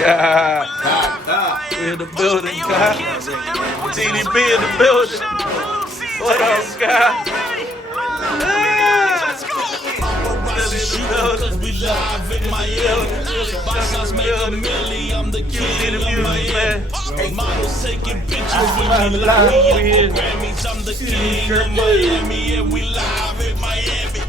God. We in the building, God. TDB in the building. What up, God? Cause we live in Miami. Boss make a milli, I'm the king of Miami. Models taking pictures with me like we at the Grammys. I'm the king of Miami, and we live in Miami.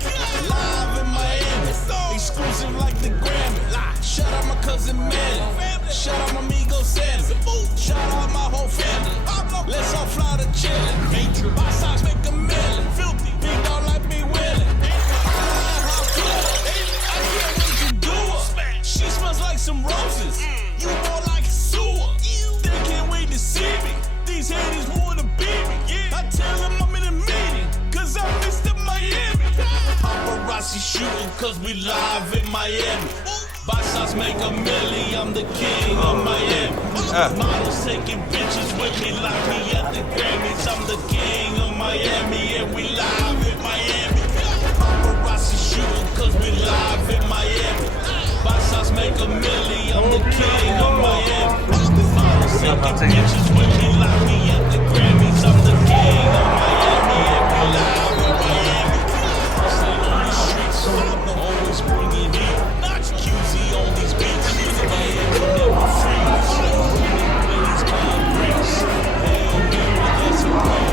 Live in Miami, exclusive like the Grammy. Shout out my cousin Manny, shout out my amigo Sammy, shout out my whole family. Let's all fly to chillin'. Boss make a million, filthy, big dog like me willing. She smells like some roses. You more like a sewer. They can't wait to see me. These haters wanna beat me. I tell them I'm in a meeting, cause I'm Mr. Miami. Paparazzi shooting, cause we live in Miami. Boss make a milli, I'm the king of Miami. Models taking pictures with me like me at the Grammys. I'm the king of Miami, and we live in Miami. Paparazzi shooting, cause we live in Miami. Boss make a milli, I'm the king of Miami. Models taking pictures with me like me at the Grammys. I'm the king of Miami, and we live in Miami. Hustling on the streets, always bringing heat. QZ on these beats, Miami never freeze. Please come breeze. Hail Mary, that's a prayer.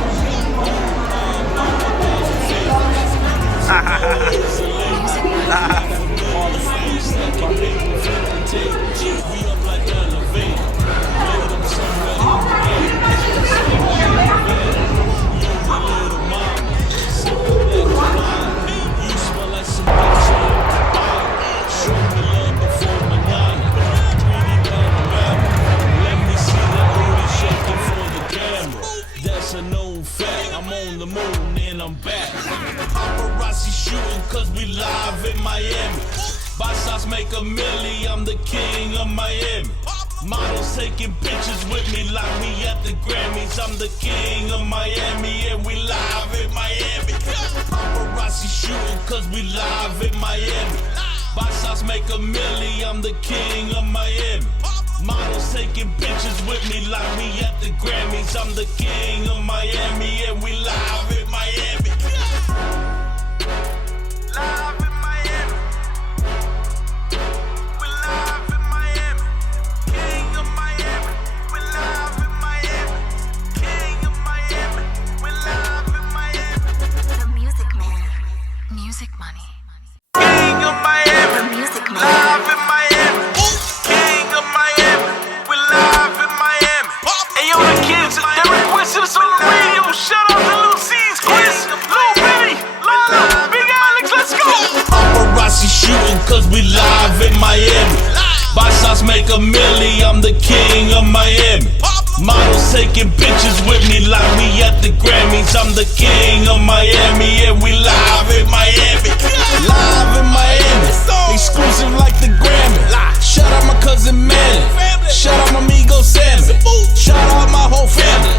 All the flames stacking paper, flipping tables. We up like elevator. Laid up somewhere in the game. You're the little mama, sipping that wine. You smell like some bitch on the fire. Show me love before manana. 3D panorama. Let me see that booty shaking for the camera. That's a known fact. I'm on the moon and I'm back. Paparazzi shooting, cause we live in Miami. Boss make a milli, I'm the king of Miami. Models taking pictures with me like me at the Grammys. I'm the king of Miami, and we live in Miami. Paparazzi shooting, cause we live in Miami. Boss make a milli, I'm the king of Miami. Models taking pictures with me like me at the Grammys. I'm the king of Miami, and we live in Miami. Live in Miami. We live in Miami. King of Miami. We live in Miami. King of Miami. We live in Miami. The Music Man. Music Money. King of Miami. The Music Man. Live in Miami. King of Miami. We live in Miami. Hey yo, the kids, they requested us on the radio. Shout out to Lil C's quiz. Lil Benny, Lala, Big Alex, let's go. Paparazzi shooting, cause we live in Miami. Boss make a milli, I'm the king of Miami. Models taking pictures with me like me at the Grammys. I'm the king of Miami, and we live in Miami. Live in Miami, exclusive like the Grammy. Shout out my cousin Manny, shout out my amigo Sammy, shout out my whole family.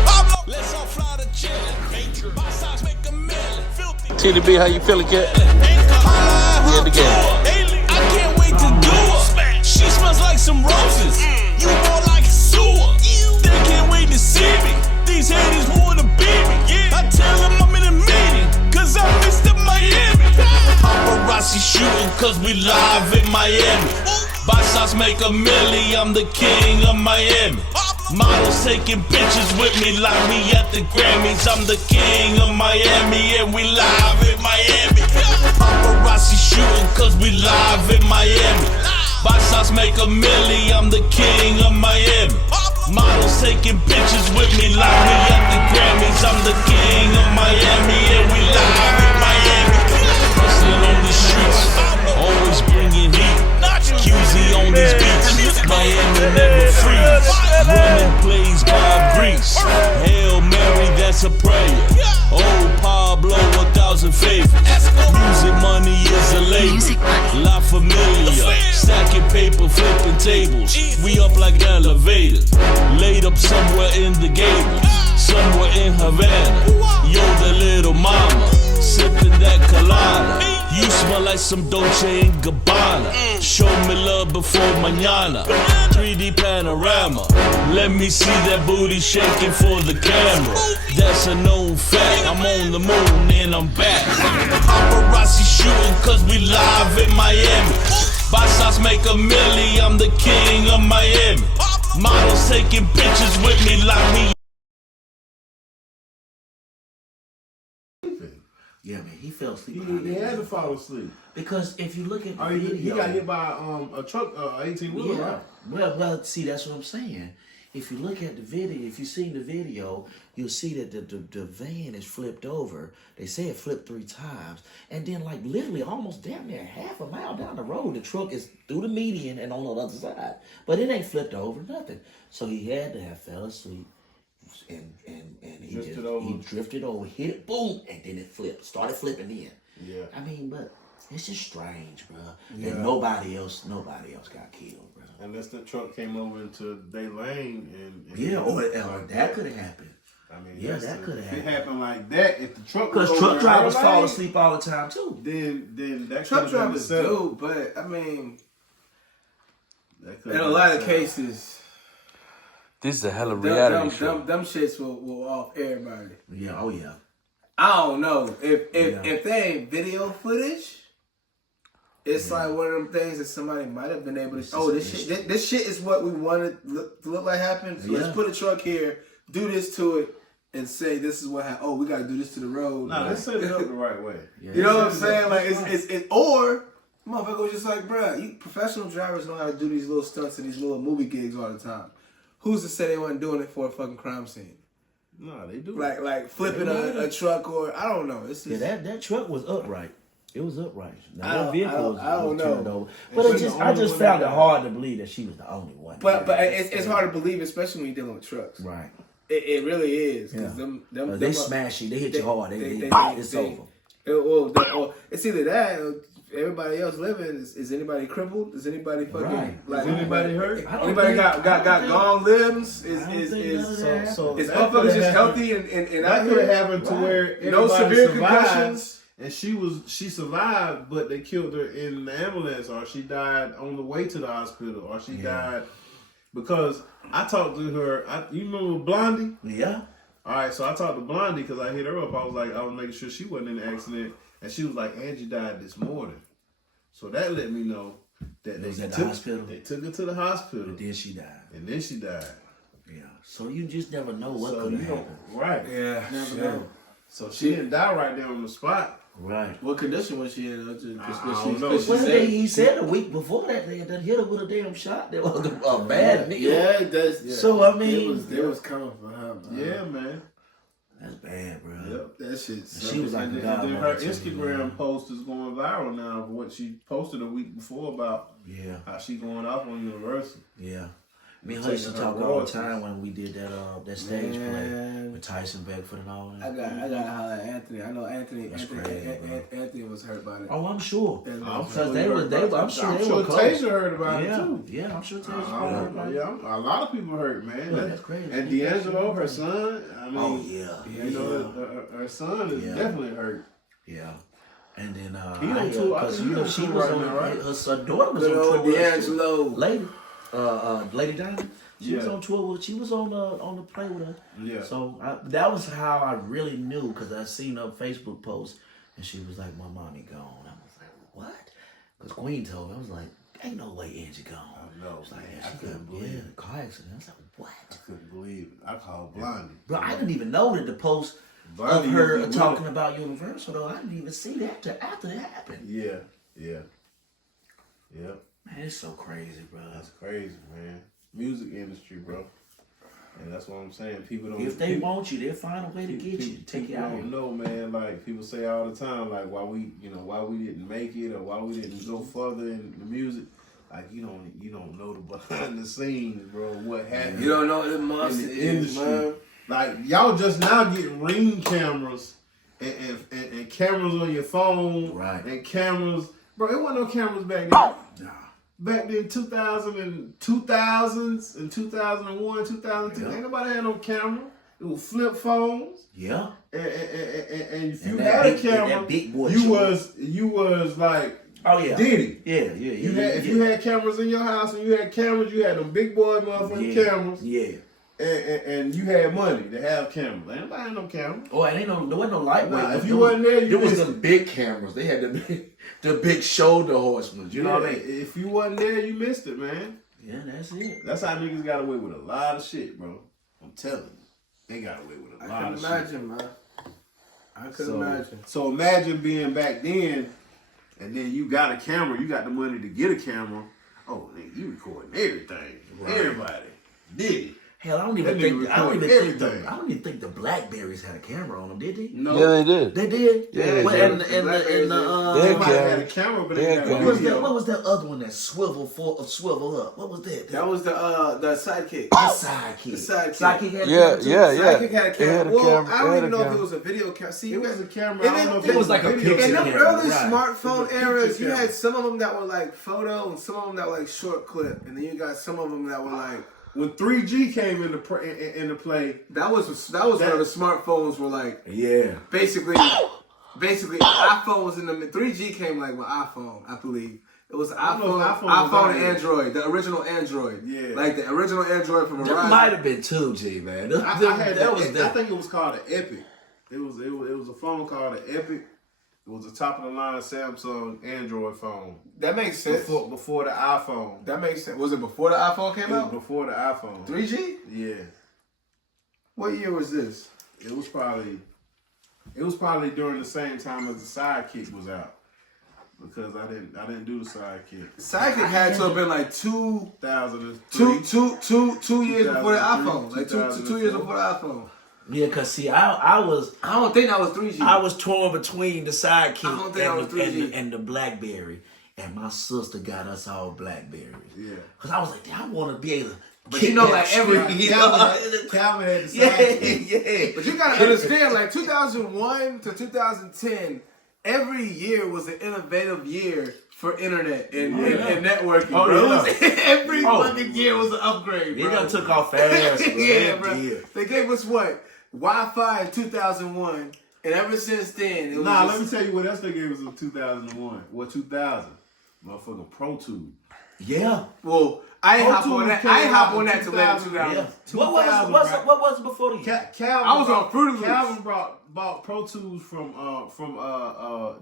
Let's all fly to chillin'. Boss make a million. TDB, how you feeling, kid? We in the game. I can't wait to do her. She smells like some roses. You more like a sewer. They can't wait to see me. These haters wanna beat me. I tell them I'm in a meeting, cause I'm Mr. Miami. Paparazzi shooting, cause we live in Miami. Boss make a milli, I'm the king of Miami. Models taking pictures with me like me at the Grammys. I'm the king of Miami, and we live in Miami. Paparazzi shooting, cause we live in Miami. Boss make a milli, I'm the king of Miami. Models taking pictures with me like me at the Grammys. I'm the king of Miami, and we live in Miami. Hustling on the streets, always bringing heat. QZ on these beats, Miami never freeze. Running plays by Greece. Hail Mary, that's a prayer. Old Pablo, 1,000 favors. Music money is a label. La Familia, stacking paper, flipping tables. We up like elevators, laid up somewhere in the Gables, somewhere in Havana. Yo, the little mama, sipping that colada. You smell like some Dolce and Gabbana. Show me love before mañana. 3D panorama. Let me see that booty shaking for the camera. That's a known fact. I'm on the moon and I'm back. Paparazzi shooting cause we live in Miami. Basas make a milli, I'm the king of Miami. Models taking pictures with me like me. Yeah, man, he fell asleep. He had to fall asleep. Because if you look at the He video, got hit by a truck, 18-wheeler, yeah. right? Well, see, that's what I'm saying. If you look at the video, if you've seen the video, you'll see that the van is flipped over. They say it flipped 3 times. And then, like, literally almost damn near half a mile down the road, the truck is through the median and on the other side. But it ain't flipped over, nothing. So he had to have fell asleep. And he drifted over, hit it, boom, and then it flipped. Started flipping in. Yeah. I mean, but it's just strange, bro. Yeah. And nobody else got killed, bro. Unless the truck came over into their lane and Yeah, or that could have happened. I mean, Yeah, that could have If it happened. happened like that, if the truck Because was truck over drivers her fall lane, asleep all the time too. then that Truck could've been drivers the setup. do, but I mean, That could've in a been lot the of setup. cases, This is a hella reality show. them shits will off everybody. Yeah, oh yeah. I don't know if they ain't video footage. It's like one of them things that somebody might have been able to. Oh, this shit is what we wanted to look like happened. So let's put a truck here, do this to it, and say this is what happened. Oh, we got to do this to the road. Nah, let's set it up the right way. Yeah. You know what I'm saying? Like it's or motherfucker was just like, bruh, you professional drivers know how to do these little stunts and these little movie gigs all the time. Who's to say they weren't doing it for a fucking crime scene? No, they do. Like flipping a truck or I don't know. It's just, Yeah, that truck was upright. It was upright. Now, I that don't- vehicle I don't was turned know. over. But she's the I only just one found that it died. hard to believe that she was the only one. but it's hard to believe, especially when you're dealing with trucks. Right. It really is because Yeah. them They smash you. They hit you hard. It's over. It's either that or everybody else living. Is anybody crippled? Is anybody fucking Right. like? Is anybody hurt? I don't Anybody think- got gone limbs? I don't think none of that happened. So Is that motherfuckers could've just happened- healthy and That out could have here? happened to where No everybody severe survived, concussions. and she survived, but they killed her in the ambulance, or she died on the way to the hospital, or she died because I talked to her. You remember Blondie? Yeah. All right, so I talked to Blondie because I hit her up. I was making sure she wasn't in the accident, and she was like, Angie died this morning. So that let me know that Was they at the took, hospital? They took her to the hospital, And then she died. and then she died. Yeah. So you just never know what So could you have don't, happened. right? Yeah, Never shit. know. So she didn't die right there on the spot. Right. What condition was she in? I don't know. Well, he said a week before that they had done hit her with a damn shot. That was a bad nigga. Yeah, that's So I mean, They was coming for her. Bro. Yeah, man. that's bad, bro. Yep. That shit. She was like And a then her godmother to me, Instagram man. post is going viral now of what she posted a week before about Yeah. how she going off on Universal. Yeah. Me and her used to Taking her talk all the royalties. time when we did that stage play Man. with Tyson Beckford and all I that. gotta holler at Anthony. I know Anthony. That's Anthony, crazy, bro. Anthony was hurt by it. Oh, I'm sure. That's I'm what Because I'm they saying. were, I'm sure they were close. Tasia heard about Yeah, it too. yeah, I'm sure Tasia heard about it. Yeah, a lot of people hurt, man. Yeah, that's crazy. And D'Angelo, her son, I mean, Oh yeah, you know, her son is Yeah. definitely hurt. Yeah. And then He on tour. I because think you he know on she tour was right on now, right? her daughter was Good on tour old with us, too. D'Angelo. Lady Diamond. She was Yeah. on tour with. She was on the play with her. Yeah. So that was how I really knew because I seen her Facebook post and she was like, "My mommy gone." I was like, "What?" Because Queen told me. I was like, "Ain't no way Angie gone." I know, It's like, man. yeah, I she couldn't got believe it. car accident. I was like, I "What?" couldn't believe it. I called Blondie. Bro, I didn't even know that the post Blondie of her used to talking win. about Universal though. I didn't even see that till after that happened. Yeah. Man, it's so crazy, bro. That's crazy, man. Music industry, bro. And that's what I'm saying. People don't. If they want you, they'll find a way to get you, take you people out. don't know, man. Like people say all the time, like why we didn't make it or why we didn't go further in the music. Like you don't know the behind the scenes, bro. What happened? You don't know what the in monster the is, industry. man. Like y'all just now getting Ring cameras and cameras on your phone, Right. And cameras, bro. It wasn't no cameras back then. Nah. Back then, 2000s and 2001, 2002, Yeah. ain't nobody had no camera. It was flip phones. Yeah. And if you And had that a camera, that big boy you shit. was like Diddy. Yeah. If you had cameras in your house and you had cameras, you had them big boy motherfucking cameras. Yeah. And you had money to have cameras. Ain't nobody had no camera. Oh, and there wasn't no lightweight. Nah, if you wasn't there, you was missed the it. big cameras. They had the big shoulder horsemen. You know what I mean? If you wasn't there, you missed it, man. Yeah, that's it. That's how niggas got away with a lot of shit, bro. I'm telling you. They got away with a lot of shit. I can imagine, man. I could imagine. So imagine being back then, and then you got a camera, you got the money to get a camera. Oh, nigga, you recording everything. Right. Everybody did it. Hell, I don't even think the Blackberries had a camera on them, did they? No. Yeah, they did. They did? Yeah, Well, they and did. Somebody had a camera, but they had a video. What was that other one that swivel up? What was that? That was the sidekick. The sidekick. The sidekick. Sidekick had a Yeah. camera too? Sidekick had a It camera. had a Well, camera. I don't It even had a know if it camera. was a video camera. See, It was a camera. And I don't know if it was like a video picture in them camera, early right. smartphone It was a eras, picture you had camera. some of them that were like photo and some of them that were like short clip, and then you got some of them that were like When 3G came into play, that was where the smartphones were like Yeah. basically iPhone was in the 3G came like with iPhone, I believe. It was don't know if iPhone iPhone was and out Android, the original Android. Yeah. Like the original Android from That Verizon. might have been 2G, man. I had that was I think it was called an Epic. It was a phone called an Epic. It was a top of the line Samsung Android phone. That makes sense. Before the iPhone. That makes sense. Was it before the iPhone came It was out? before the iPhone. 3G? Yeah. What year was this? It was probably during the same time as the Sidekick was out. Because I didn't do the Sidekick. Sidekick had to have been like 2003. two years before the 2003, iPhone. Like 2 years 2004. before the iPhone. Yeah, cause see, I don't think that was 3G. I was torn between the I don't Sidekick think that was 3G. and the BlackBerry, and my sister got us all BlackBerries. Yeah. Cause I was like, I want to be able to. But you know, kick like that every shit. Calvin had the Yeah, Sidekick. yeah. But you gotta understand, like 2001 to 2010, every year was an innovative year for internet and networking. Oh, bro. yeah. Every fucking year was an upgrade, It bro. done took off fast, bro. Yeah, bro. Yeah. They gave us what? Wi-Fi in 2001, and ever since then, it was Nah, just, let me tell you what else they gave us in 2001. What 2000? Motherfucking Pro Tools. Yeah. well, I ain't Pro hop on Tools that. came I ain't hop out on in that till later 2000. 2000. Yeah. 2000, What was it before the Calvin I was on Fruity Loops. Calvin bought Pro Tools from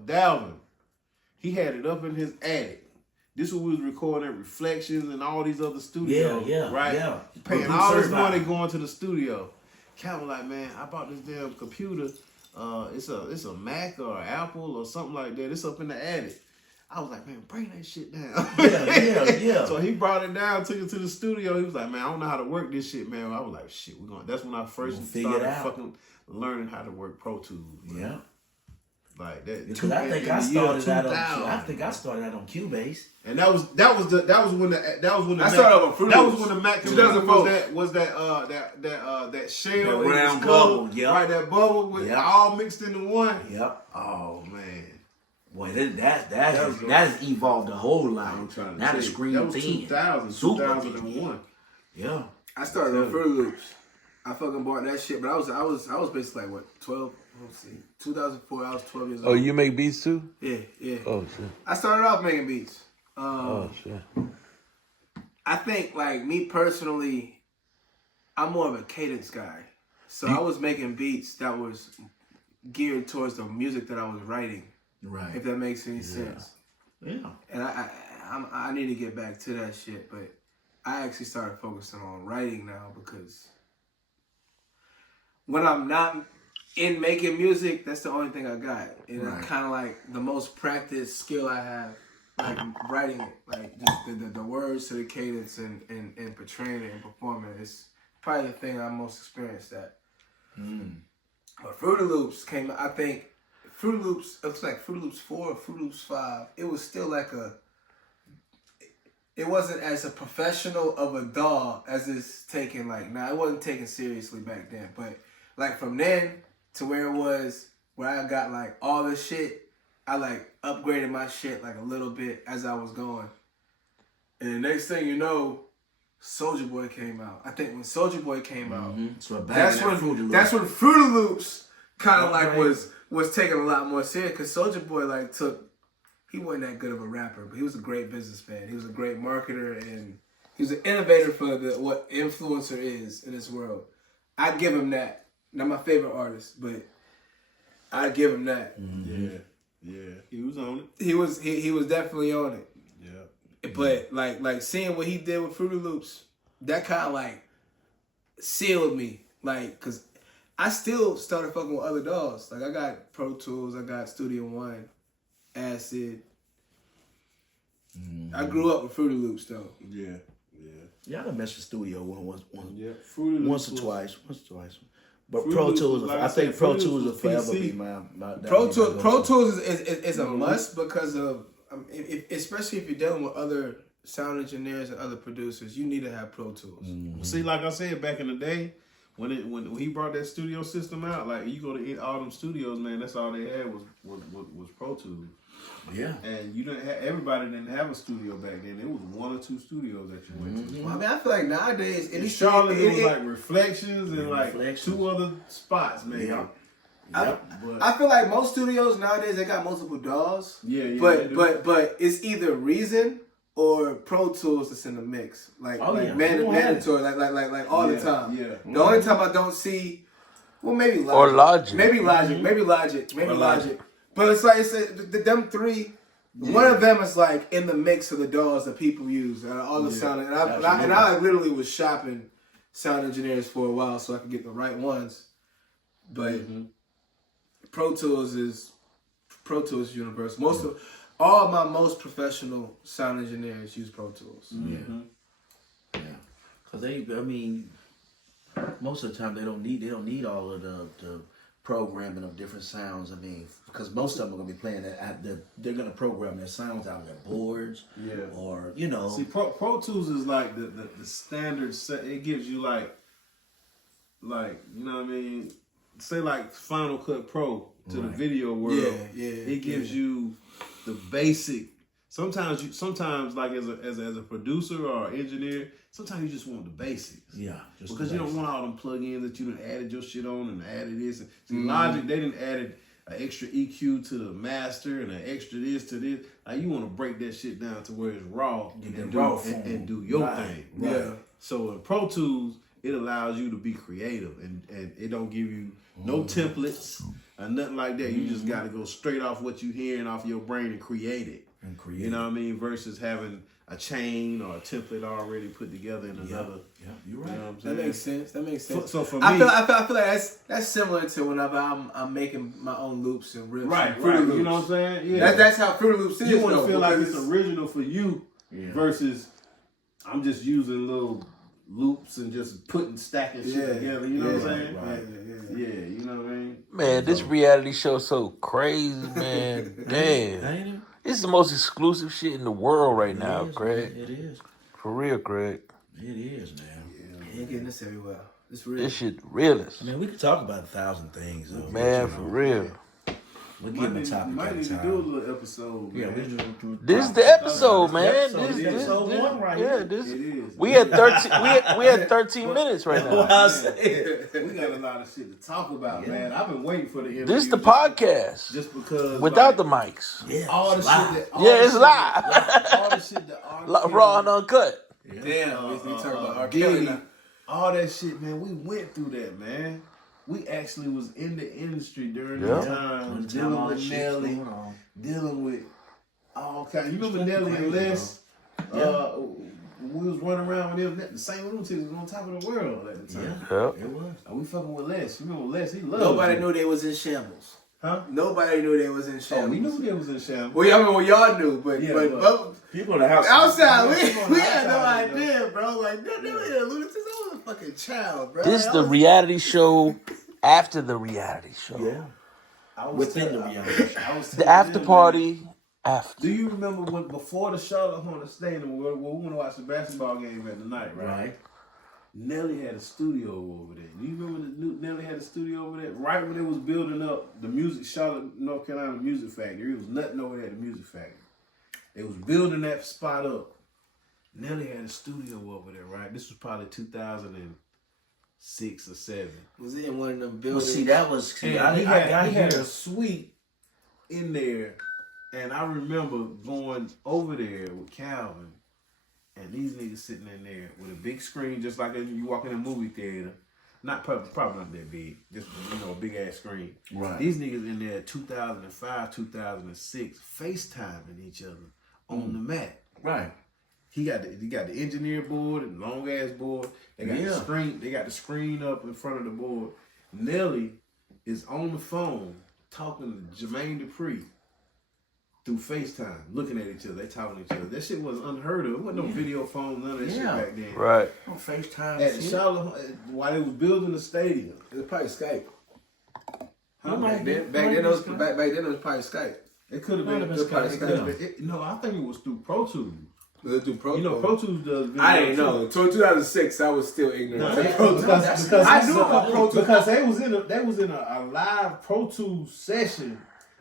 Dalvin. He had it up in his attic. This was we was recording Reflections and all these other studios. Yeah, right? yeah. Paying Producer all this vibe. money going to the studio. Calvin like, man, I bought this damn computer. It's a Mac or Apple or something like that. It's up in the attic. I was like, man, bring that shit down. Yeah. So he brought it down, took it to the studio. He was like, man, I don't know how to work this shit, man. I was like, shit, that's when I first figure it started out. fucking learning how to work Pro Tools. Man. Yeah. Like that. Because I think I started out on Cubase. And that was when the I started on Fruity that was Loops. when the Mac computer 2004. was that shell, That in round the skull, bubble, yeah. right? That bubble with Yeah. all mixed into one. Yep. Oh man, Boy, that has evolved the whole line. I'm trying to Now tell the you, screen that was thin. 2000, Super 2001. Yeah. I started on Fruity Loops. I fucking bought that shit, but I was basically like what 12. Let's see, 2004. I was 12 years old. Oh, you make beats too? Yeah. Oh shit. I started off making beats. Oh shit. I think, like, me personally, I'm more of a cadence guy. So I was making beats that was geared towards the music that I was writing, Right. if that makes any sense. Yeah. And I need to get back to that shit, but I actually started focusing on writing now because when I'm not in making music, that's the only thing I got. And Right. it's kind of like the most practiced skill I have. Like writing it, like just the words to the cadence and portraying it and performing it. It's probably the thing I'm most experienced at. But Fruity Loops came, I think, Fruity Loops, it was like Fruity Loops 4 or Fruity Loops 5. It was still like it wasn't as a professional of a DAW as it's taken, like, now it wasn't taken seriously back then. But like from then to where it was, where I got like all this shit, I like upgraded my shit like a little bit as I was going. And the next thing you know, Soulja Boy came out. I think when Soulja Boy came out, So that's when Fruit of Loops kind of like was taken a lot more serious because Soulja Boy like he wasn't that good of a rapper, but he was a great businessman. He was a great marketer, and he was an innovator for what influencer is in this world. I'd give him that. Not my favorite artist, but I'd give him that. Yeah, he was on it. He was definitely on it. Yeah, But like seeing what he did with Fruity Loops, that kind of like sealed me. Like, cause I still started fucking with other DAWs. Like I got Pro Tools, I got Studio One, Acid. I grew up with Fruity Loops though. yeah. Yeah, I messed with Studio One Yeah, Fruity Loops once or twice. But Fruity Pro Loops Tools, was, like I think said, Pro Fruity Tools will Loops was forever PC. be my Pro Tools is a must because of especially if you're dealing with other sound engineers and other producers, you need to have Pro Tools. See, like I said back in the day, when he brought that studio system out, like you go to all them studios, man, that's all they had was Pro Tools. Yeah. And you didn't have, everybody didn't have a studio back then. It was 1 or 2 studios that you went to. Well, I mean, I feel like nowadays In Charlotte, it was like Reflections and like Reflections. 2 other spots, man. Yeah. I feel like most studios nowadays they got multiple DAWs. Yeah, But it's either Reason or Pro Tools that's in the mix. Like mandatory, like all the time. Yeah. The only time I don't see, well, maybe Logic. Or Logic. Maybe Logic. But it's like them three. Yeah. One of them is like in the mix of the DAWs that people use. All the sound, and I literally was shopping sound engineers for a while so I could get the right ones. But Pro Tools is universal. All my most professional sound engineers use Pro Tools. Yeah. Because most of the time they don't need all of the programming of different sounds. I mean, because most of them are gonna be playing that. They're gonna program their sounds out of their boards. Yeah. Or See, Pro Tools is like the standard set. It gives you like you know what I mean. Say like Final Cut Pro to the video world. It gives you the basic. Sometimes like as a producer or engineer, sometimes you just want the basics. Yeah. Because you don't want all them plugins that you done added your shit on and added this. See, Logic, they done added an extra EQ to the master and an extra this to this. Like you want to break that shit down to where it's raw and do your thing. Right? Yeah. So in Pro Tools, it allows you to be creative and it don't give you no templates or nothing like that. You just got to go straight off what you hearing off your brain and create it. You know what I mean? Versus having a chain or a template already put together in another. Yeah, you're right. You know what I'm saying? That makes sense. So for me, I feel like that's similar to whenever I'm making my own loops and riffs. right. Loops. You know what I'm saying? Yeah. That's how Fruity Loops is. You want to though, feel like because it's original for you versus I'm just using little loops and just stacking shit together. You know what I'm saying? Right. Yeah, you know what I mean? Man, this reality show so crazy, man. Damn. Ain't it? It's the most exclusive shit in the world right now, It is, Craig. man. It is. For real, Craig. It is, man. you ain't getting this everywhere. It's real. This shit realest. I mean, we could talk about 1,000 things, though. Man, for real. We'll give them a topic Might at need a to time. do a little episode. Yeah, Man. This is the episode, man. episode. This Episode 1 right yeah, here. this. It is. We had 13. We had 13 minutes right now. I said. We got a lot of shit to talk about, man. I've been waiting for the interview. This is the podcast Just because without the like, mics. Yeah, all the it's shit live. that It's live. all the shit that R. Raw and uncut. Damn, we talking about R. Diddy, Kelly now. all that shit, man. We went through that, man. We actually was in the industry during the Yeah. time, All dealing this with shit's Nelly, going on. dealing with all kinds. You remember Nelly and Les? We was running around with them. The same lunatics was on top of the world at the time. Yep. It was. We fucking with Les. You remember Les? He loved Nobody you. knew they was in shambles. Huh? Nobody knew they was in shambles. Oh, we knew they was in shambles. Well, I mean, well, y'all knew, but People in the house. outside, Yeah, we had no outside, idea, bro. Like, they were the lunatics. I was a fucking child, bro. This is I the was- reality show after the reality show. Yeah. I was Within the telling- reality show. I was The telling after them, party after. Do you remember when before the Charlotte Hornets Stadium, where we went to watch the basketball game at the night, right? Right. Nelly had a studio over there. Do you remember Nelly had a studio over there? Right when they was building up the Charlotte, North Carolina Music Factory. It was nothing over there at the Music Factory. They was building that spot up. Nelly had a studio over there, right? This was probably 2006 or 7. Was he in one of them Well, buildings? see, that was. See, And I he got had here. a suite in there, and I remember going over there with Calvin, and these niggas sitting in there with a big screen, just like you walk in a movie theater. Not probably not that big, just a big ass screen. Right. These niggas in there 2005, 2006, FaceTiming each other on the mat. Right. He got the engineer board and long ass board. They got the screen. They got the screen up in front of the board. Nelly is on the phone talking to Jermaine Dupri through FaceTime, looking at each other. They talking to each other. That shit was unheard of. There wasn't no video phone, none of that shit back then. Right. On FaceTime. At Charlotte, while they was building the stadium. It was probably Skype. Back Back then it was probably Skype. It could have been. It probably No, I think it was through Pro Tools. Was it through Pro Tools? Pro Tools does video. I didn't know. Until 2006, I was still ignorant. Because I knew about Pro Tools. Because they was in a live Pro Tools session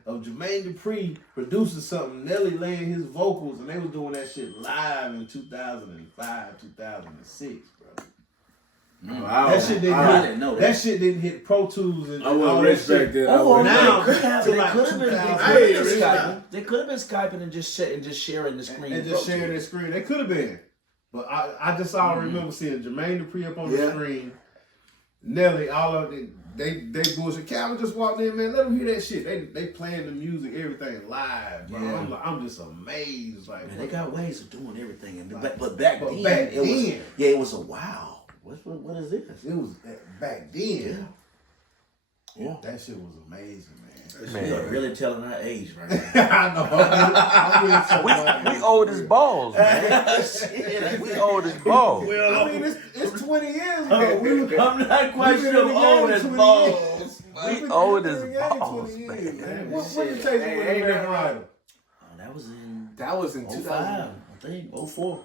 of Jermaine Dupri producing something, Nelly laying his vocals, and they was doing that shit live in 2005, 2006, bro. That shit didn't hit Pro Tools and I all wasn't that respected. shit. Oh, now, they could have to been. like They could have been. 2000. Skyping. They could have been skyping and just sharing the screen. And just sharing their screen. They could have been. But I just all remember seeing Jermaine Dupri up on the screen. Nelly, all of it. They bullshit. Calvin just walked in, man. Let them hear that shit. They playing the music, everything live, bro. Yeah. I'm just amazed. Like, Man, they got ways of doing everything, but back then, back it was then. it was a wow. What is this? it was back then. Yeah. That shit was amazing, man. We are really telling our age right now. I know. We old as balls, man. Shit, We old as balls. I mean, it's 20 years ago. I'm not quite sure I'm old as balls. We old as balls, man. What did you take with the American Idol? That was in 2000. 05, I think 04.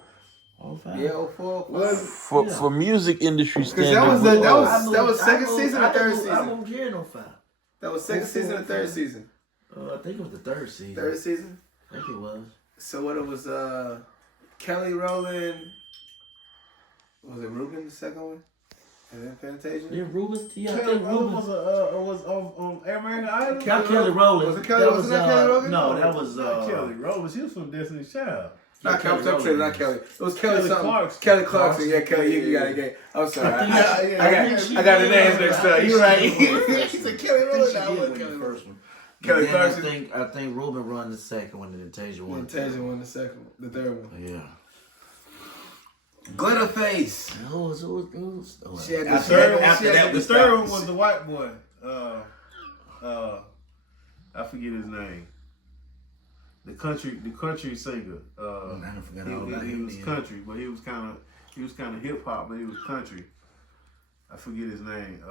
05. Yeah, 04. For music industry Because standards, that was second season or third I season? won't care in 05. That was second season or third season? I think it was the third season. Third season? I think it was. So what it was, Kelly Rowland, was it Ruben the second one? And then Fantasia? Yeah, Rubens. Yeah, I Kelly think Rowland Rubens. was on American Idol. Not Kelly Rowland. Was it Kelly? Was that Kelly Rowland? No, that was Not Kelly Rowland. She was from Destiny's Child. Not Kelly Rowland. Not Kelly. It was Kelly something. Clarkson. Kelly Clarkson. Yeah, Kelly. You got it. Yeah. I'm sorry. I got got the names mixed up. You're right. He said Kelly Rowland. She did win the first one. Kelly Then Clarkson. I think Ruben won the second one, and then Tasia won. Fantasia won the second one. The third one. Yeah. Glitterface. It was. She had The third one was the white boy. I forget his name. The country singer. I forgot all about he him. was country, but he was kind of hip hop, but he was country. I forget his name.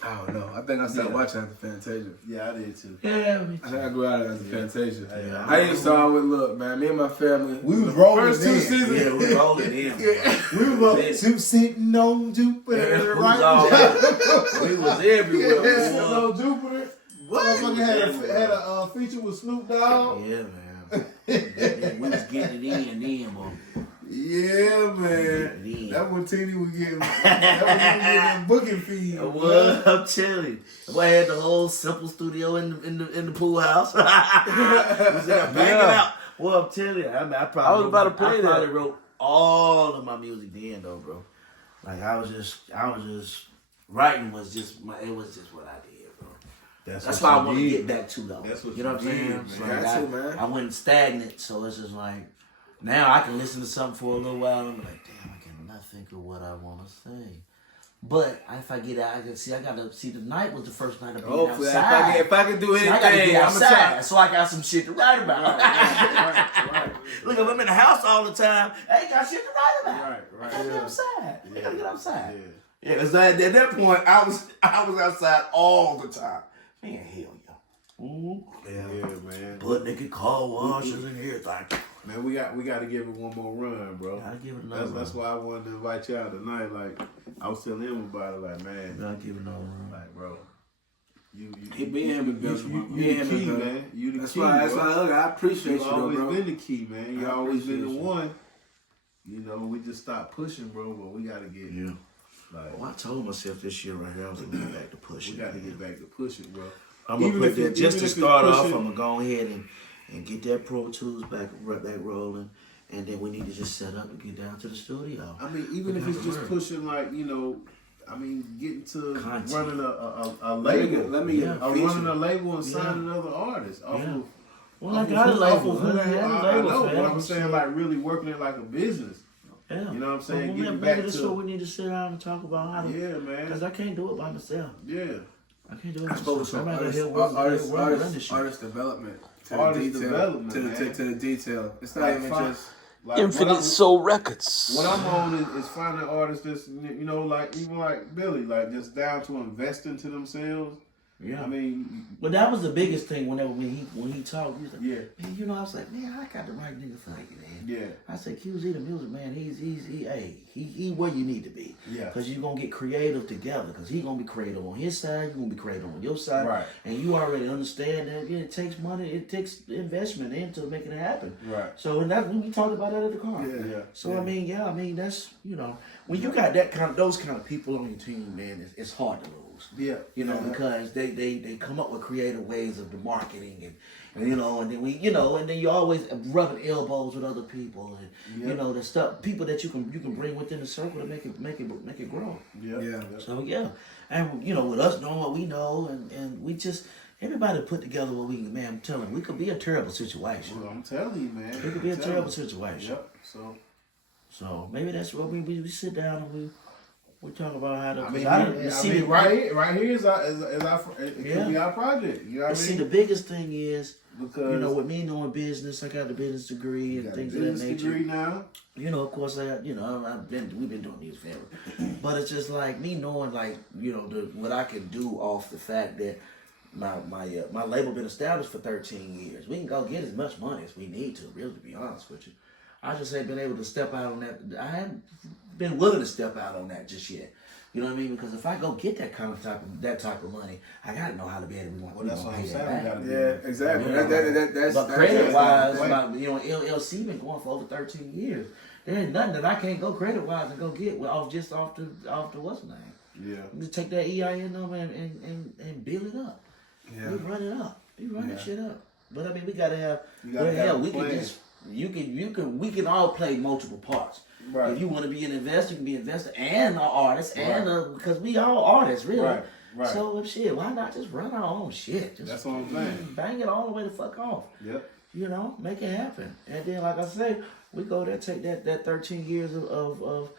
I don't know. I think I started watching after Fantasia. Yeah, I did too. Yeah, I think I grew out of it after Fantasia. Yeah. I used to always look, man. Me and my family. We was rolling First two in. seasons. Yeah, we rolling in. We was sitting on Jupiter, We was everywhere. Sitting on Jupiter. What? Motherfucker had a feature with Snoop Dogg. Yeah, man. We was getting it in then, boy. Yeah, man. Yeah. That one Tini was getting. That was booking fee. What? I'm telling you. I had the whole Simple studio in the pool house. Was there banging out. Well, I'm telling you. I was about to play I probably that. wrote all of my music then, though, bro. Like I was just writing was just what I did, bro. That's why I want to get back to though. That's what you know what I'm saying? man. It's like That's it, man. I went stagnant, so it's just like now I can listen to something for a little while and I'm like, damn, I cannot think of what I want to say. But if I get out, I gotta see. Tonight was the first night of being outside. If I could do anything, I gotta get I'm gonna try. outside, so I got some shit to write about. Right. Look, if I'm in the house all the time, I ain't got shit to write about. Right. I gotta get outside. I gotta get outside. Yeah. Yeah, because at that point, I was outside all the time. Man, hell yeah. Yeah, man. Butt naked car washes and everything. Man, we got to give it one more run, bro. Gotta give it another That's why I wanted to invite you out tonight. Like I was telling him about it. Like, man, Gotta give it another run. like, bro, He being him and Bill. You the key, man. You the that's key. That's why I appreciate you, You always bro. been the key, man. You always been the one. You know, we just stopped pushing, bro. But we gotta get. Yeah. Like, Well, I told myself this year right here I was gonna get back to pushing. we gotta get back to pushing, bro. I'm gonna put that just to start off. I'm gonna go ahead and get that Pro Tools back rolling, and then we need to just set up and get down to the studio. I mean, even if it's just pushing, like, you know, I mean, getting to Content. running a label, running a label and signing other artists. Off of, Well, I got a label. I know, but I'm saying like really working it like a business. Yeah. You know what I'm saying? Well, Getting maybe back this is to what we need to sit down and talk about how to. Yeah, man. Because I can't do it by myself. Yeah. I can't do it I by spoke myself. with artist development. To the detail. It's not even just like Infinite Soul Records. What I'm on is finding artists that's, you know, like even like Billy, like just down to invest into themselves. Yeah. I mean, but that was the biggest thing when he talked. He was like, yeah. Man, you know, I was like, man, I got the right nigga for you, man. Yeah. I said, QZ the music man, he where you need to be. Yeah. Because you're gonna get creative together. Because he gonna be creative on his side, you're gonna be creative on your side. Right. And you already understand that it takes money, it takes investment into making it happen. Right. So and that's when we talked about that at the car. Yeah. So I mean, that's, you know, when you got those kind of people on your team, man, it's hard to lose. Yeah. You know, because they come up with creative ways of the marketing and you know, and then and then you always rubbing elbows with other people and you know the stuff people that you can bring within the circle to make it grow. Yeah. So yeah. And you know, with us knowing what we know and we just everybody put together what we can, man, I'm telling you, we could be a terrible situation. Well, I'm telling you, man. It could be a terrible situation. Yep. So maybe that's what we sit down and we talk about how to. I mean, right here is our it could be our project. You know what I mean? See, the biggest thing is because you know, with me knowing business, I got the business degree and things of that nature. Degree now. You know, of course, we've been doing these forever, but it's just like me knowing, like, you know, what I can do off the fact that my label been established for 13 years. We can go get as much money as we need to, really, to be honest with you. I just ain't been able to step out on that. I haven't been willing to step out on that just yet. You know what I mean? Because if I go get that type of money, I gotta know how to be able to. Well, that's what I'm saying. Yeah, exactly. That's but credit wise, you know, LLC been going for over 13 years. There ain't nothing that I can't go credit wise and go get off the what's the name? Yeah. Just take that EIN number and build it up. Yeah. We run it up. We run that shit up. But I mean, we gotta have. We can just. We can all play multiple parts. Right. If you want to be an investor, you can be an investor and an artist, and because we all artists, really. Right. So shit, why not just run our own shit? Just that's what I'm saying. Bang it all the way the fuck off. Yep. You know, make it happen. And then, like I said, we go there, take that 13 years of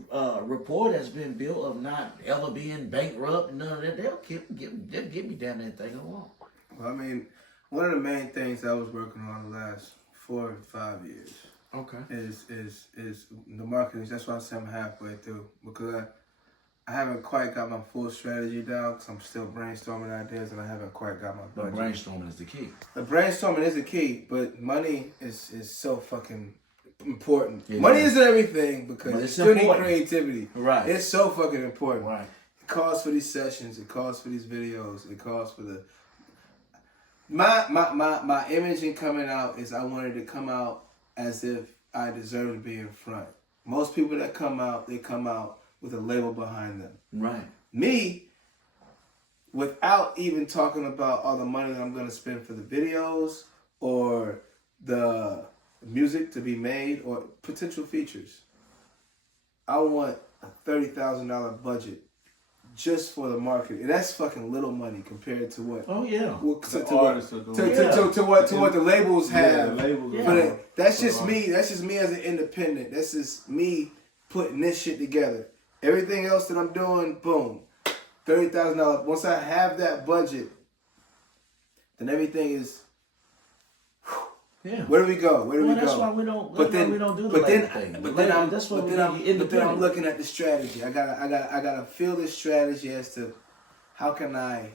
rapport that's been built of not ever being bankrupt and none of that. They'll give me damn that thing I want. Well, I mean, one of the main things I was working on the last 4 or 5 years. Okay. Is the marketing. That's why I say I'm halfway through, because I haven't quite got my full strategy down, because I'm still brainstorming ideas and I haven't quite got my budget. But brainstorming is the key. The brainstorming is the key, but money is so fucking important. Yeah. Money isn't everything, because you still need creativity. Right. It's so fucking important. Right. It costs for these sessions. It costs for these videos. It costs for the... My imaging coming out is I wanted to come out as if I deserve to be in front. Most people that come out, they come out with a label behind them. Right. Me, without even talking about all the money that I'm going to spend for the videos or the music to be made or potential features, I want a $30,000 budget just for the market, and that's fucking little money compared to what. Oh yeah. To what the labels have. The labels But that's just me. That's just me as an independent. That's just me putting this shit together. Everything else that I'm doing, boom, $30,000. Once I have that budget, then everything is. Yeah. Where do we go? Where do we go? That's why we don't. But then we don't do the thing. But then I'm looking at the strategy. I gotta feel the strategy as to how can I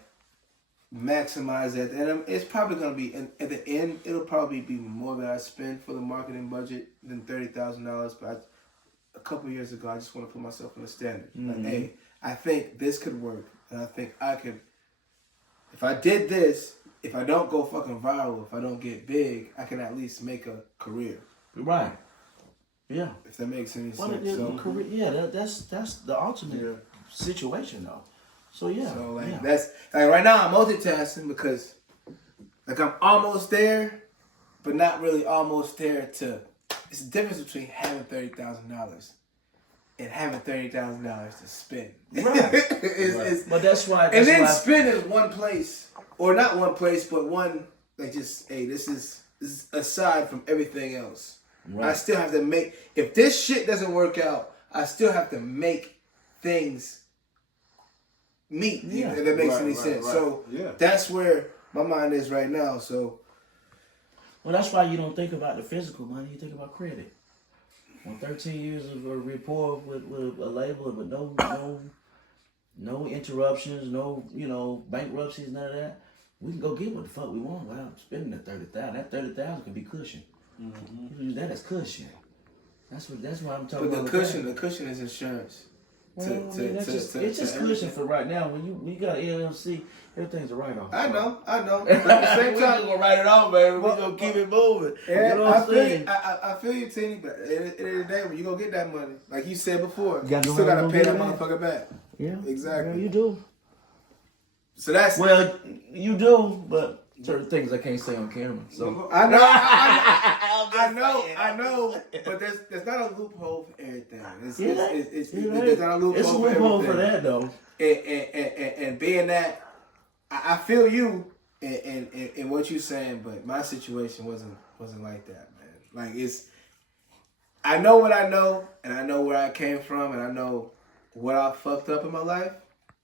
maximize that. And it's probably gonna be at the end. It'll probably be more that I spend for the marketing budget than $30,000. But a couple years ago, I just want to put myself in a standard. Mm-hmm. Like, hey, I think this could work, and I think I could if I did this, if I don't go fucking viral, if I don't get big, I can at least make a career. Right. Yeah. If that makes any Well, sense. So, career, yeah, that's the ultimate situation though. So yeah. so like yeah. that's like right now I'm multitasking because like I'm almost there, but not really almost there to. It's the difference between having $30,000 and having $30,000 to spend. Right. It's, But that's why. and then spend in one place, or not one place, but one like just hey, this is aside from everything else. Right. I still have to make. If this shit doesn't work out, I still have to make things meet. Yeah. If that makes any sense. right. So Yeah. that's where my mind is right now. So Well, that's why you don't think about the physical money. You think about credit. On 13 years of a rapport with a label, with no interruptions, no bankruptcies, none of that. We can go get what the fuck we want without spending the $30,000. That $30,000 can be cushion. You can use that as cushion. That's why I'm talking but about. the cushion is insurance. Well, it's just cushion for right now. When you got LLC, everything's a write off. I know. But at the same We're time, gonna write it off, baby. We're gonna keep it moving. yeah, You know what I'm saying? I feel you, Tini, but at the end of the day, when you go get that money, like you said before, you gotta know still how gotta to pay do that that. motherfucker back. Yeah, Exactly. Yeah, you do. So that's Well, you do, but certain things I can't say on camera. So I know, but there's not a loophole for everything. There's not a loophole it's a for loophole everything. for that though. And being that, I feel you in what you're saying, but my situation wasn't like that, man. Like I know what I know, and I know where I came from, and I know what I fucked up in my life,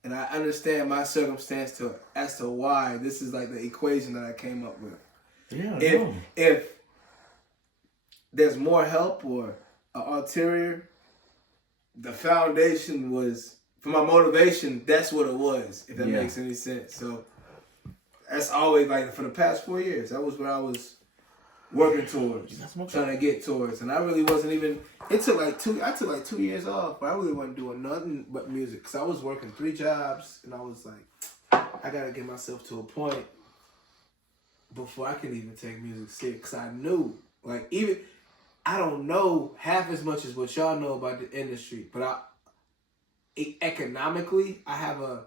and I understand my circumstance as to why this is like the equation that I came up with. Yeah. If there's more help or an ulterior, the foundation was for my motivation. That's what it was. If that makes any sense. So that's always like for the past 4 years. That was what I was working towards, trying to get towards, and I really wasn't even. It took like I took like 2 years off, but I really wasn't doing nothing but music because I was working 3 jobs, and I was like, I gotta get myself to a point before I could even take music serious. Because I knew, like, even I don't know half as much as what y'all know about the industry, but economically, I have an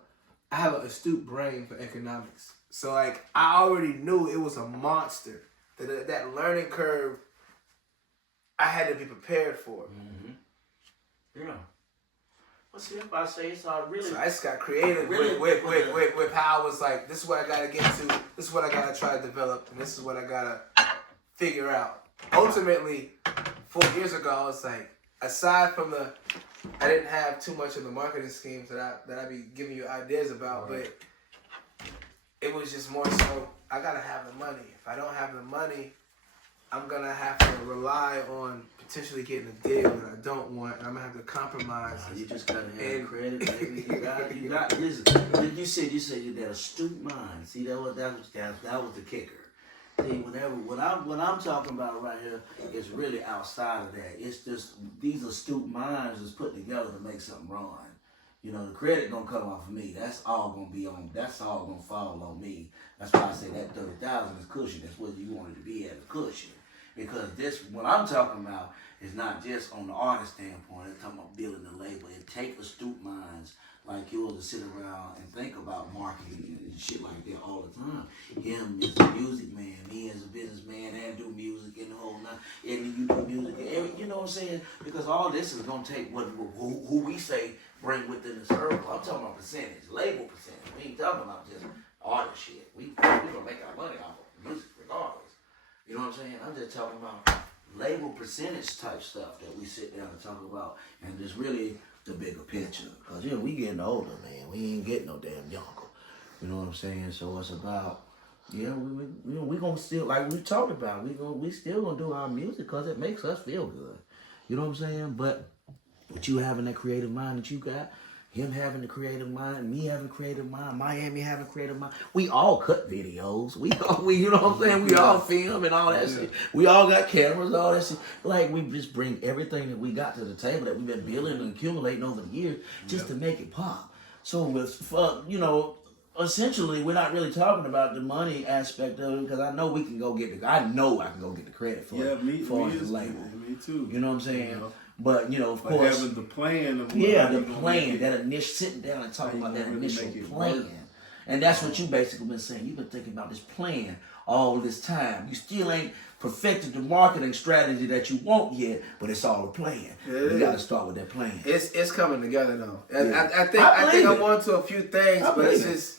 astute brain for economics. So like, I already knew it was a monster. That learning curve, I had to be prepared for. Yeah. Well, see, if I say it's all really. So I just got creative with how I was like, this is what I gotta get to, this is what I gotta try to develop, and this is what I gotta figure out. Ultimately, 4 years ago, I was like, aside from I didn't have too much of the marketing schemes that I be giving you ideas about, but it was just more so, I gotta have the money. If I don't have the money, I'm gonna have to rely on potentially getting a deal that I don't want, and I'm gonna have to compromise. You just gotta have credit, baby. You got. Listen, you said you that astute mind. See, that was the kicker. See, what I'm talking about right here is really outside of that. It's just these astute minds is put together to make something run. You know, the credit gonna come off of me. That's all gonna fall on me. That's why I say that 30,000 is cushion. That's what you want it to be as a cushion. Because what I'm talking about is not just on the artist standpoint. It's talking about building the label. It takes astute minds like yours to sit around and think about marketing and shit like that all the time. Him as a music man, me as a businessman, and do music and the whole nine, and you do music, and you know what I'm saying? Because all this is gonna take who we say bring within the circle. I'm talking about percentage, label percentage. We ain't talking about just artist shit. We gonna make our money off of music regardless. You know what I'm saying? I'm just talking about label percentage type stuff that we sit down and talk about, and just really the bigger picture. Cause we getting older, man. We ain't getting no damn younger. You know what I'm saying? So it's about, we gonna still, like we talked about, we still gonna do our music cause it makes us feel good. You know what I'm saying? But with you having that creative mind that you got, him having the creative mind, me having creative mind, Miami having creative mind. We all cut videos. We you know what I'm saying? We all film and all that shit. We all got cameras, all that shit. Like, we just bring everything that we got to the table that we've been building and accumulating over the years just to make it pop. So with, essentially, we're not really talking about the money aspect of it because I know we can go get the. I know I can go get the credit for it. me for as the label. Me too. You know what I'm saying? You know? But of But course, having the plan of the plan, that initial sitting down and talking how about you that gonna really initial make it plan, work. and that's what you basically been saying. You've been thinking about this plan all this time. You still ain't perfected the marketing strategy that you want yet, but it's all a plan. You got to start with that plan. It's coming together though. Yeah. I think I'm it. on to a few things, but it's just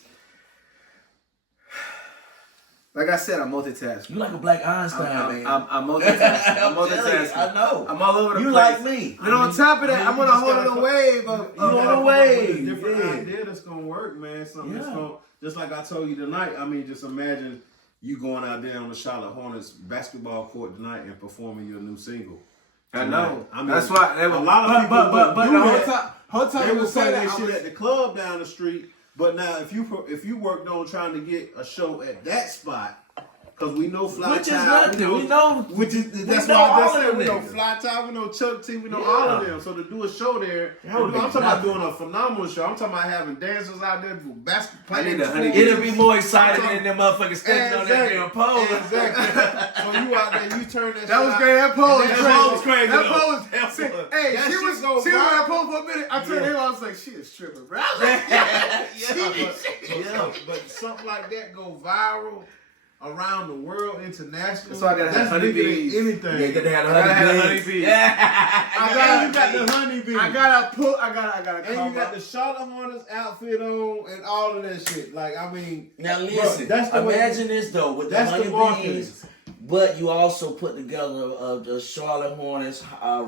like I said, I'm multitasking. You like a black Einstein, man. I'm multitasking. I'm multitasking. I know. I'm all over the You place. like me. And on top of that, I'm on a whole other wave of You on a wave. A different Yeah. idea that's gonna work, man. Something that's Yeah. gonna, just like I told you tonight. I mean, just imagine you going out there on the Charlotte Hornets basketball court tonight and performing your new single. I know. I mean, That's why a lot of people but do the that. whole time They you were say saying that, shit at the club down the street. But now, if you worked on trying to get a show at that spot, because we know Fly Which is Time, nothing. We know. that's know why I all just of said them we know niggas. Fly Time, we know Chuck T, we know all of them. So to do a show there, I'm talking about doing a phenomenal show. I'm talking about having dancers out there for basketball. I need a honey. It'll be more exciting than them motherfuckers standing on that Exactly. damn pole. Exactly. So you out there, you turn that. That was shit great. out. That pole was That crazy. pole was crazy, That though. pole was. That See, was- hey, that she shit was go on that viral. pole for a minute. I turned him. I was like, she is tripping, bro. I was like, But something like that go viral around the world, international. So I gotta have That's bigger than honeybees. anything. Yeah, gotta have I gotta have the honeybees. I got the honeybee. I gotta And you got the Charlotte Hornets outfit on and all of that shit. Like, I mean, Now bro, listen, that's the way- imagine this though, with the that's the marketing. honeybees, but you also put together the Charlotte Hornets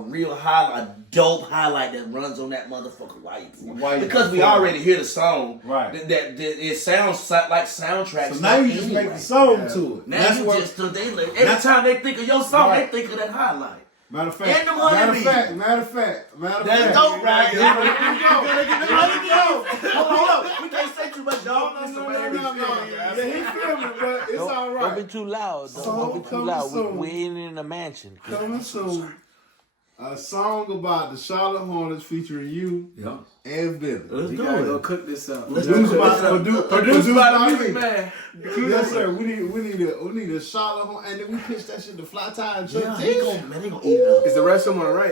real highlight, a dope highlight that runs on that motherfucker white. Because we already hear the song. Right. That it sounds like soundtracks. So now you just make the song Yeah. to it. Now That's you what. just every time they think of your song, Right. they think of that highlight. Matter of fact. And them honeybees. Matter of fact. That's dope, right? You gotta get the honeybees. Hold up, we can't say too much. No. Yeah, he filming, but it's all Don't be right. too loud. Though. Song Don't be too coming loud. soon. We ain't in a mansion. Coming soon. A song about the Charlotte Hornets featuring you Yeah. and Billy. Let's You do gotta go it. cook this up. Produced by the music man. Yes, sir. We need a Charlotte Hornet, and then we pitch that shit to Fly Tie and Yeah, Chuck they T. gonna eat it up. Is the rest of them on the right?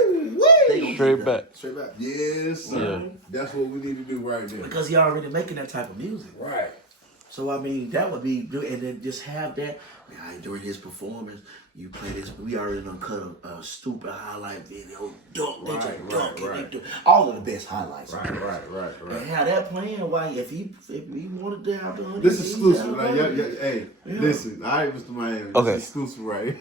They gonna Straight eat it up. back. Straight back. Yes, sir. Yeah. That's what we need to do right there. Because he already making that type of music. Right. So I mean, that would be good, and then just have that during his performance. You play this. We already done cut a stupid highlight video, dunk, they just dunk, and they do all of the best highlights. Right. And have that playing. Why, if he wanted to have the This is exclusive. like, Like, hey, listen. All right, Mr. Miami. Okay. This is exclusive, right?